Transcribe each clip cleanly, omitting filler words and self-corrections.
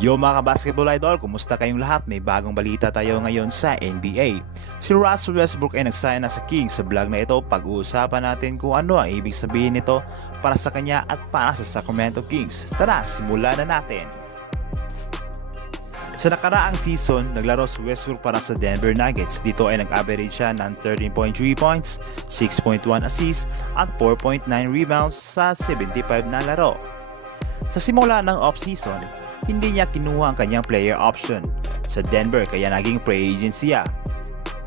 Yo mga basketball idol, kumusta kayong lahat? May bagong balita tayo ngayon sa NBA. Si Russell Westbrook ay nagsign na sa Kings. Sa vlog na ito, pag-uusapan natin kung ano ang ibig sabihin nito para sa kanya at para sa Sacramento Kings. Tara, simulan na natin. Sa nakaraang season, naglaro si Westbrook para sa Denver Nuggets. Dito ay nag-average siya ng 13.3 points, 6.1 assists at 4.9 rebounds sa 75 na laro. Sa simula ng off-season, hindi niya kinuha ang kanyang player option sa Denver kaya naging free agent siya.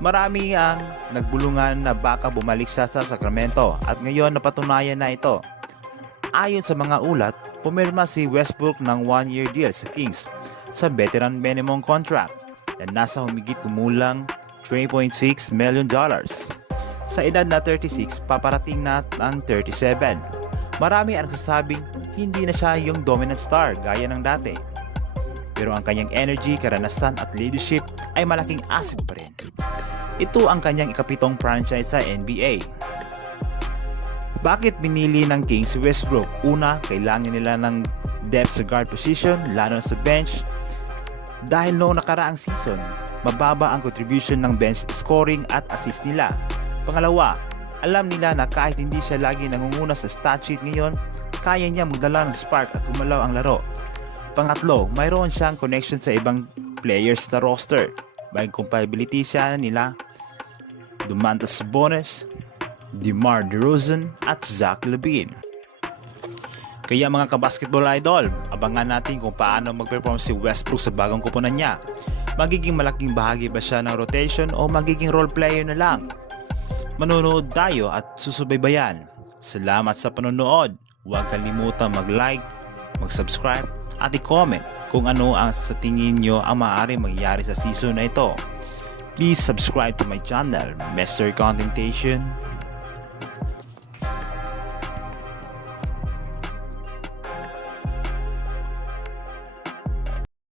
Marami ang nagbulungan na baka bumalik siya sa Sacramento at ngayon napatunayan na ito. Ayon sa mga ulat, pumirma si Westbrook ng 1-year deal sa Kings sa veteran minimum contract na nasa humigit kumulang $3.6 million. Sa edad na 36, paparating na ang 37. Marami ang nagsasabing hindi na siya yung dominant star gaya ng dati. Pero ang kanyang energy, karanasan at leadership ay malaking asset pa rin. Ito ang kanyang ikapitong franchise sa NBA. Bakit binili ng Kings si Westbrook? Una, kailangan nila ng depth sa guard position, lalo sa bench. Dahil noong nakaraang season, mababa ang contribution ng bench scoring at assist nila. Pangalawa, alam nila na kahit hindi siya lagi nangunguna sa stat sheet ngayon, kaya niya magdala ng spark at gumalaw ang laro. Pangatlo, mayroon siyang connection sa ibang players sa roster. May compatibility siya nila Domantas Sabonis, DeMar DeRozan at Zach LaVine. Kaya mga kabasketball idol, abangan natin kung paano mag-perform si Westbrook sa bagong kupunan niya. Magiging malaking bahagi ba siya ng rotation o magiging role player na lang? Manonood tayo at susubaybayan. Salamat sa panonood. Huwag kalimutang mag-like, mag-subscribe at i-comment kung ano ang sa tingin nyo ang maaaring mangyari sa season na ito. Please subscribe to my channel, Mr. Contentation.